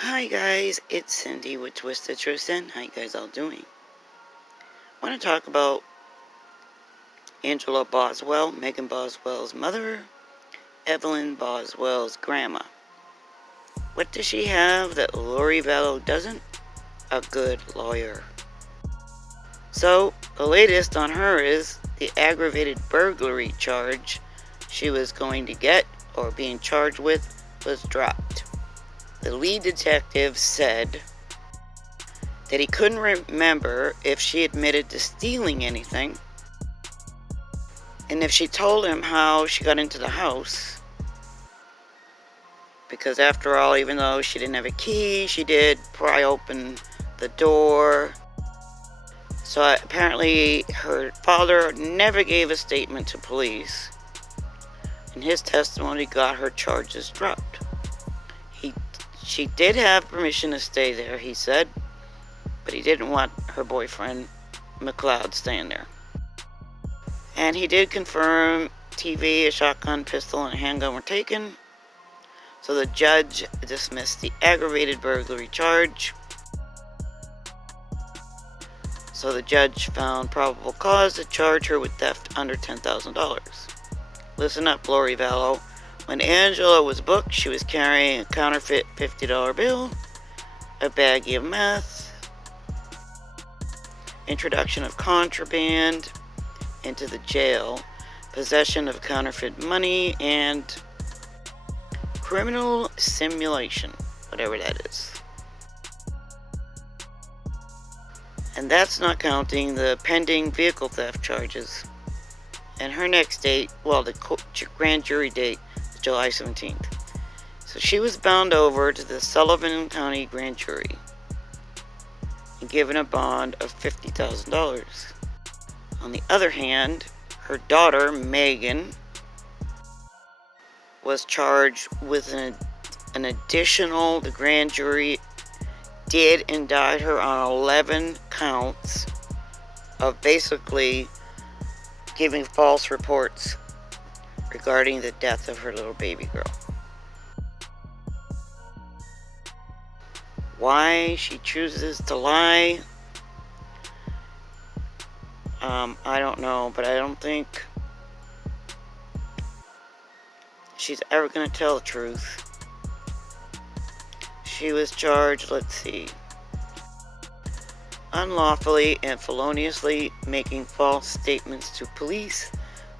Hi guys, it's Cindy with Twisted Tristan. How you guys all doing? I want to talk about Angela Boswell, Megan Boswell's mother, Evelyn Boswell's grandma. What does she have that Lori Vallow doesn't? A good lawyer. So, the latest on her is the aggravated burglary charge she was going to get or being charged with was dropped. The lead detective said that he couldn't remember if she admitted to stealing anything, and if she told him how she got into the house, because after all, even though she didn't have a key, she did pry open the door. So apparently her father never gave a statement to police, and his testimony got her charges dropped. She did have permission to stay there, he said, but he didn't want her boyfriend McLeod staying there. And he did confirm TV, a shotgun, pistol, and a handgun were taken. So the judge dismissed the aggravated burglary charge. So the judge found probable cause to charge her with theft under $10,000. Listen up, Lori Vallow. When Angela was booked, she was carrying a counterfeit $50 bill, a baggie of meth, introduction of contraband into the jail, possession of counterfeit money, and criminal simulation, whatever that is. And that's not counting the pending vehicle theft charges. And her next date, well, the grand jury date, is July 17th. So she was bound over to the Sullivan County grand jury and given a bond of $50,000. On the other hand, her daughter, Megan, was charged with an additional, the grand jury did indict her on 11 counts of basically giving false reports regarding the death of her little baby girl. Why she chooses to lie, I don't know, but I don't think she's ever going to tell the truth. She was charged, let's see, unlawfully and feloniously making false statements to police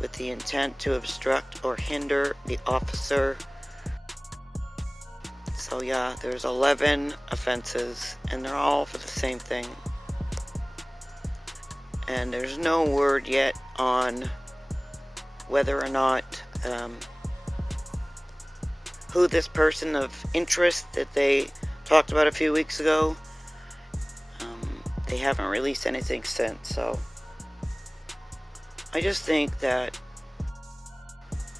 with the intent to obstruct or hinder the officer. So yeah, there's 11 offenses, and they're all for the same thing. And there's no word yet on whether or not who this person of interest that they talked about a few weeks ago, they haven't released anything since. So I just think that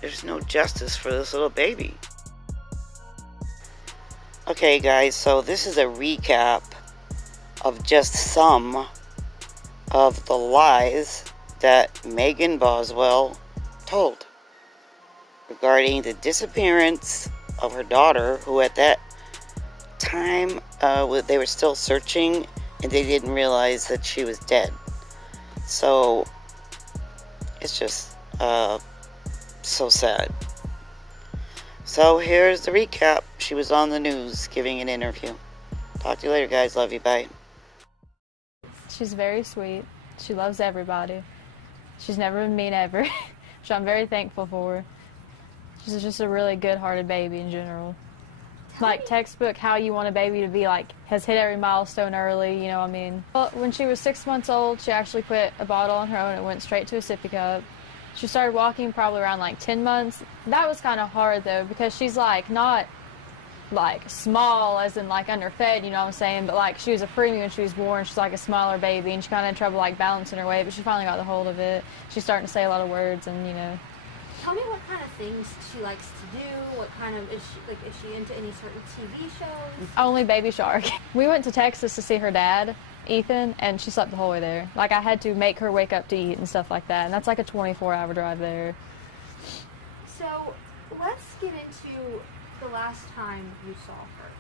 there's no justice for this little baby. Okay guys, so this is a recap of just some of the lies that Megan Boswell told regarding the disappearance of her daughter, who at that time they were still searching and they didn't realize that she was dead. So it's just so sad. So here's the recap. She was on the news giving an interview. Talk to you later, guys. Love you. Bye. She's very sweet. She loves everybody. She's never been mean ever, which I'm very thankful for. She's just a really good-hearted baby in general. Like textbook how you want a baby to be, like has hit every milestone early, you know what I mean? Well, when she was 6 months old, she actually quit a bottle on her own and went straight to a sippy cup. She started walking probably around like 10 months. That was kind of hard though, because she's like not like small as in like underfed, you know what I'm saying, but like she was a preemie when she was born. She's like a smaller baby, and she kind of had trouble like balancing her weight, but she finally got the hold of it. She's starting to say a lot of words, and you know. Tell me what kind of things she likes to do. What kind of is she into any certain TV shows? Only Baby Shark. We went to Texas to see her dad, Ethan, and she slept the whole way there. Like I had to make her wake up to eat and stuff like that, and that's like a 24-hour drive there. So let's get into the last time you saw her.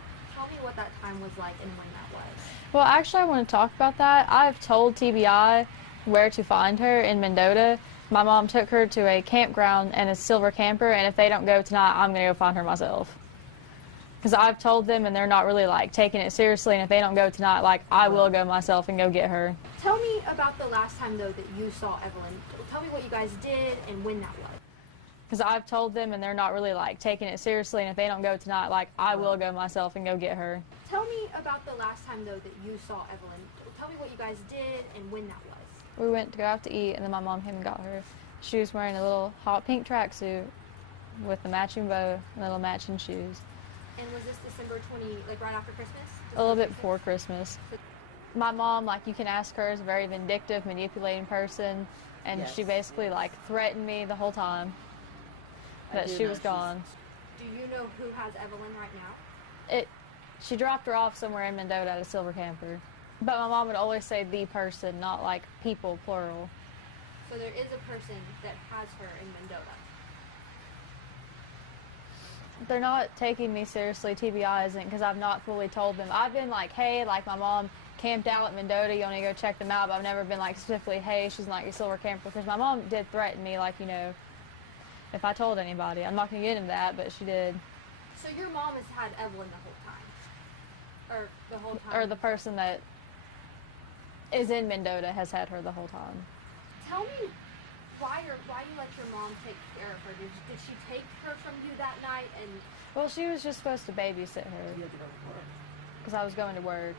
tell me what that time was like and when that was. Well, actually, I want to talk about that. I've told TBI where to find her in Mendota. My mom took her to a campground and a silver camper, and if they don't go tonight, I'm going to go find her myself. Because I've told them, and they're not really, like, taking it seriously, and if they don't go tonight, like, I will go myself and go get her. Tell me about the last time, though, that you saw Evelyn. Tell me what you guys did and when that was. Because I've told them, and they're not really, like, taking it seriously, and if they don't go tonight, like, I will go myself and go get her. Tell me about the last time, though, that you saw Evelyn. Tell me what you guys did and when that was. We went to go out to eat, and then my mom came and got her. She was wearing a little hot pink tracksuit with the matching bow and little matching shoes. And was this December 20, like right after Christmas? A little bit before Christmas. My mom, like, you can ask her, is a very vindictive, manipulating person, and she basically, like, threatened me the whole time that she was gone. Do you know who has Evelyn right now? She dropped her off somewhere in Mendota at a silver camper. But my mom would always say the person, not like people, plural. So there is a person that has her in Mendota. They're not taking me seriously, TBI isn't, because I've not fully told them. I've been like, hey, like my mom camped out at Mendota, you want to go check them out, but I've never been like specifically, hey, she's not your silver camper, because my mom did threaten me, like, you know, if I told anybody. I'm not going to get into that, but she did. So your mom has had Evelyn the whole time? Or the whole time? Or the person that is in Mendota has had her the whole time. Tell me why you let your mom take care of her. Did she take her from you that night? And Well, she was just supposed to babysit her. Because I was going to work.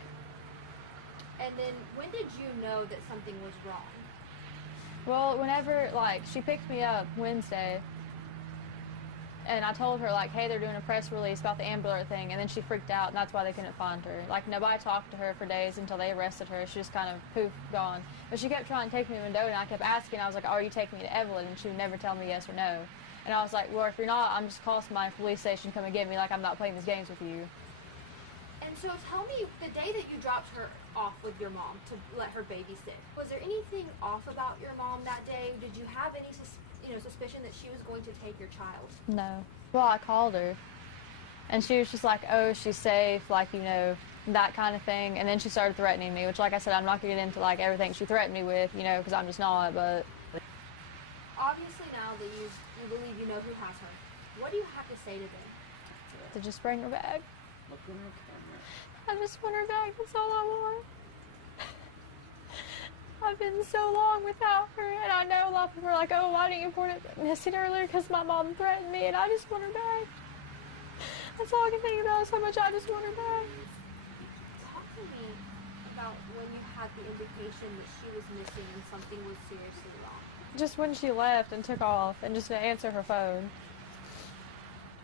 And then when did you know that something was wrong? Well, whenever, like, she picked me up Wednesday, and I told her, like, hey, they're doing a press release about the Amber Alert thing, and then she freaked out, and that's why they couldn't find her. Like, nobody talked to her for days until they arrested her. She just kind of poof, gone. But she kept trying to take me to Mendota, and I kept asking. I was like, are you taking me to Evelyn? And she would never tell me yes or no. And I was like, well, if you're not, I'm just calling my police station, come and get me. Like, I'm not playing these games with you. And so tell me, the day that you dropped her off with your mom to let her babysit, was there anything off about your mom that day? Did you have any suspicion that she was going to take your child? No. Well, I called her, and she was just like, oh, she's safe, like, you know, that kind of thing. And then she started threatening me, which, like I said, I'm not going to get into, like, everything she threatened me with, you know, because I'm just not, but... Obviously, now that you believe you know who has her, what do you have to say to them? To just bring her back. Look in her camera. I just want her back, that's all I want. I've been so long without her, and I know a lot of people are like, oh, why didn't you report it missing earlier? Because my mom threatened me, and I just want her back. That's all I can think about is how much I just want her back. Talk to me about when you had the indication that she was missing and something was seriously wrong. Just when she left and took off and just didn't answer her phone.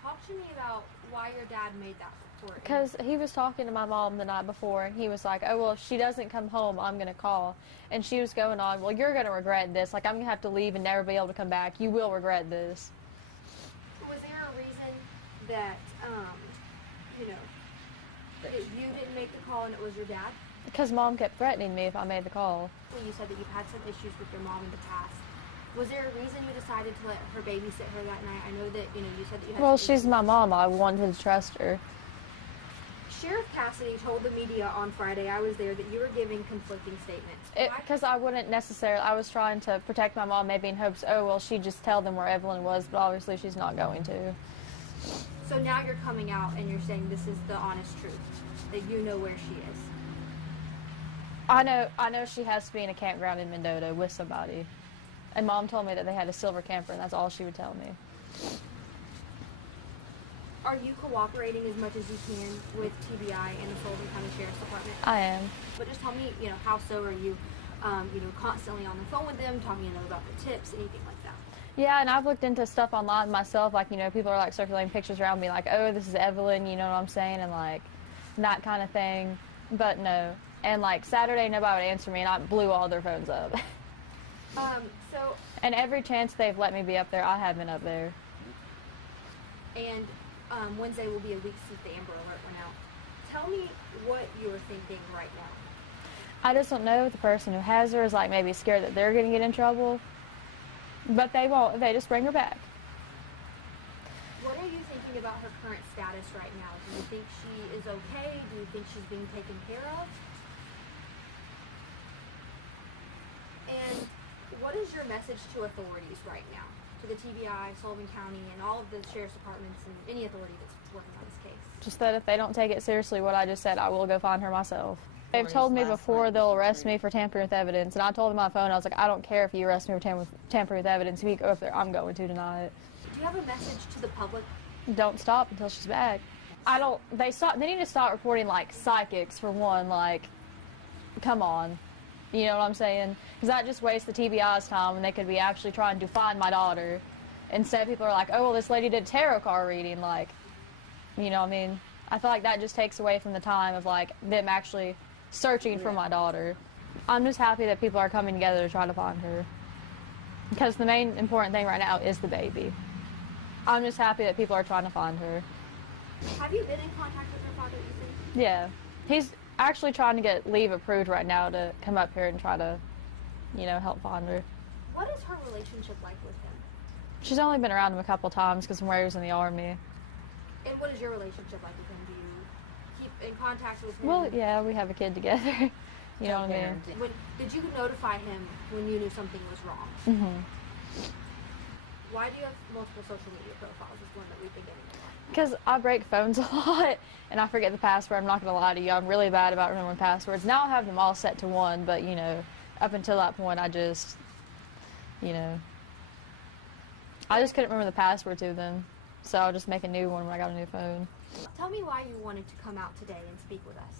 Talk to me about why your dad made that report. Because he was talking to my mom the night before, and he was like, oh, well, if she doesn't come home, I'm going to call. And she was going on, well, you're going to regret this. Like, I'm going to have to leave and never be able to come back. You will regret this. Was there a reason that, that you didn't make the call and it was your dad? Because Mom kept threatening me if I made the call. Well, you said that you've had some issues with your mom in the past. Was there a reason you decided to let her babysit her that night? I know that, you said that you had Well, some she's issues. my mom. I wanted to trust her. Sheriff Cassidy told the media on Friday, I was there, that you were giving conflicting statements. Because I wouldn't necessarily, I was trying to protect my mom maybe in hopes, oh, well, she'd just tell them where Evelyn was, but obviously she's not going to. So now you're coming out and you're saying this is the honest truth, that you know where she is. I know she has to be in a campground in Mendota with somebody. And Mom told me that they had a silver camper, and that's all she would tell me. Are you cooperating as much as you can with TBI and the Sullivan County Sheriff's Department? I am. But just tell me, how so are you, constantly on the phone with them, talking about the tips, anything like that? Yeah, and I've looked into stuff online myself, like, people are, like, circulating pictures around me, like, oh, this is Evelyn, you know what I'm saying, and, like, that kind of thing. But no. And, like, Saturday, nobody would answer me, and I blew all their phones up. And every chance they've let me be up there, I have been up there. And Wednesday will be a week since the Amber Alert went out. Tell me what you're thinking right now. I just don't know if the person who has her is, like, maybe scared that they're going to get in trouble. But they won't. They just bring her back. What are you thinking about her current status right now? Do you think she is okay? Do you think she's being taken care of? And what is your message to authorities right now? To the TBI, Sullivan County, and all of the sheriff's departments and any authority that's working on this case? Just that if they don't take it seriously, what I just said, I will go find her myself. They've told me before they'll arrest me for tampering with evidence, and I told them on the phone, I was like, I don't care if you arrest me for tampering with evidence. If you go up there, I'm going to deny it. Do you have a message to the public? Don't stop until she's back. They need to stop reporting, like, psychics, for one, like, come on. You know what I'm saying? Because that just wastes the TBI's time when they could be actually trying to find my daughter. Instead, people are like, oh, well, this lady did tarot card reading, like, you know what I mean? I feel like that just takes away from the time of, like, them actually searching for my daughter. I'm just happy that people are coming together to try to find her. Because the main important thing right now is the baby. I'm just happy that people are trying to find her. Have you been in contact with her father, Ethan? Yeah. He's actually trying to get leave approved right now to come up here and try to, you know, help find her. What is her relationship like with him? She's only been around him a couple times because when he was in the Army. And what is your relationship like with him? Do you keep in contact with him? Well, yeah, we have a kid together. You know what I mean? Did you notify him when you knew something was wrong? Mm-hmm. Why do you have multiple social media profiles? Is one that we've been getting a lot. Because I break phones a lot, and I forget the password. I'm not going to lie to you. I'm really bad about remembering passwords. Now I have them all set to one, but, you know, up until that point, I just, you know, I just couldn't remember the password to them. So I'll just make a new one when I got a new phone. Tell me why you wanted to come out today and speak with us.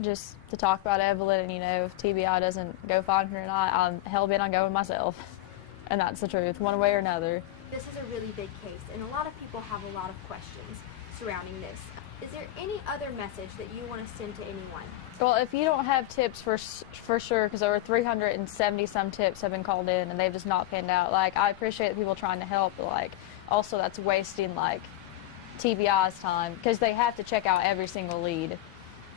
Just to talk about Evelyn, and, you know, if TBI doesn't go find her tonight, I'm hell-bent on going myself. And that's the truth, one way or another. This is a really big case, and a lot of people have a lot of questions surrounding this. Is there any other message that you want to send to anyone? Well, if you don't have tips for sure, because over 370-some tips have been called in, and they've just not panned out. Like, I appreciate the people trying to help, but, like, also that's wasting, like, TBI's time, because they have to check out every single lead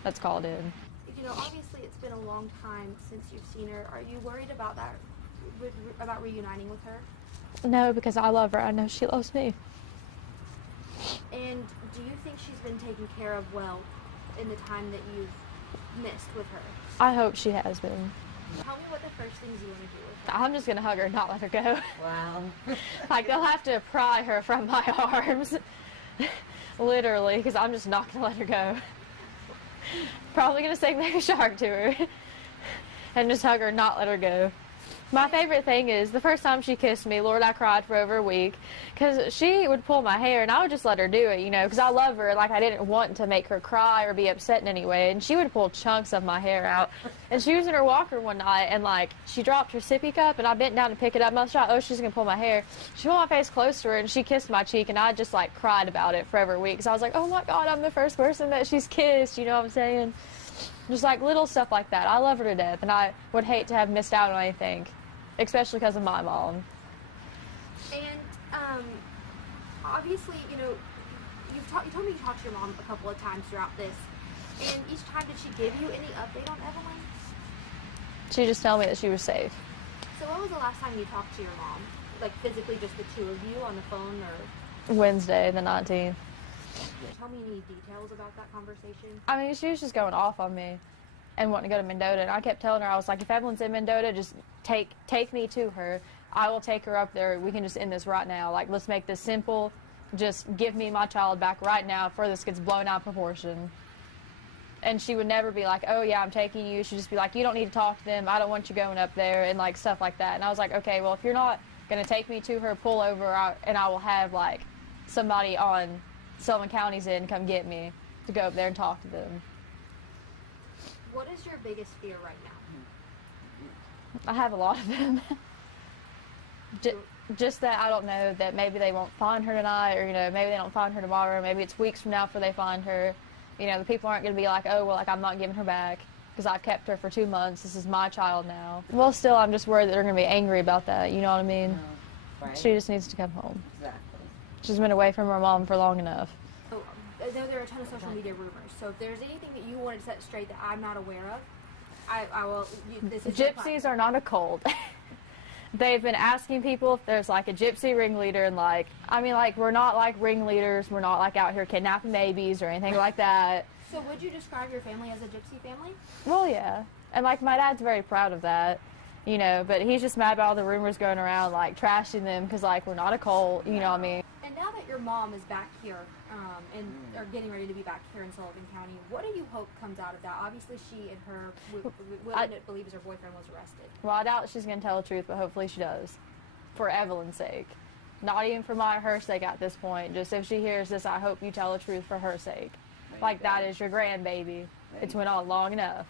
that's called in. You know, obviously it's been a long time since you've seen her. Are you worried about that, about reuniting with her? No, because I love her. I know she loves me. And do you think she's been taken care of well in the time that you've missed with her? I hope she has been. Tell me what the first things you want to do with her. I'm just going to hug her and not let her go. Wow. Like, they'll have to pry her from my arms. Literally, because I'm just not going to let her go. Probably going to sing Baby Shark to her. And just hug her and not let her go. My favorite thing is, the first time she kissed me, Lord, I cried for over a week, because she would pull my hair, and I would just let her do it, you know, because I love her. Like, I didn't want to make her cry or be upset in any way, and she would pull chunks of my hair out. And she was in her walker one night, and, like, she dropped her sippy cup, and I bent down to pick it up, and I was like, oh, she's going to pull my hair. She pulled my face close to her, and she kissed my cheek, and I just, like, cried about it for over a week, because I was like, oh, my God, I'm the first person that she's kissed, you know what I'm saying? Just, like, little stuff like that. I love her to death, and I would hate to have missed out on anything. Especially because of my mom. And obviously, you know, you told me you talked to your mom a couple of times throughout this. And each time, did she give you any update on Evelyn? She just told me that she was safe. So when was the last time you talked to your mom? Like, physically, just the two of you on the phone, or? Wednesday, the 19th. Tell me any details about that conversation. I mean, she was just going off on me and wanting to go to Mendota. And I kept telling her, I was like, if Evelyn's in Mendota, just take me to her. I will take her up there. We can just end this right now. Like, let's make this simple. Just give me my child back right now before this gets blown out of proportion. And she would never be like, oh, yeah, I'm taking you. She'd just be like, you don't need to talk to them. I don't want you going up there, and, like, stuff like that. And I was like, okay, well, if you're not going to take me to her, pull over, and I will have, like, somebody on Sullivan County's end come get me to go up there and talk to them. What is your biggest fear right now? I have a lot of them. Just that I don't know, that maybe they won't find her tonight, or, you know, maybe they don't find her tomorrow, maybe it's weeks from now before they find her. You know, the people aren't going to be like, oh, well, like, I'm not giving her back because I've kept her for 2 months. This is my child now. Well, still, I'm just worried that they're going to be angry about that. You know what I mean? No, right. She just needs to come home. Exactly. She's been away from her mom for long enough. So, I know there are a ton of social media rumors. So if there's anything that you wanted to set straight that I'm not aware of, I will. This is Gypsies are not a cult. They've been asking people if there's like a gypsy ringleader, and like, I mean, like, we're not like ringleaders, we're not like out here kidnapping babies or anything like that. So would you describe your family as a gypsy family? Well, yeah. And like, my dad's very proud of that, you know, but he's just mad about all the rumors going around, like, trashing them, because like, we're not a cult, you know what I mean? And now that your mom is back here, and are getting ready to be back here in Sullivan County, what do you hope comes out of that? Obviously, she and her, what it believes her boyfriend was arrested. Well, I doubt she's going to tell the truth, but hopefully she does. For Evelyn's sake. Not even for her sake at this point. Just if she hears this, I hope you tell the truth for her sake. Like, that is your grandbaby. It's went on long enough.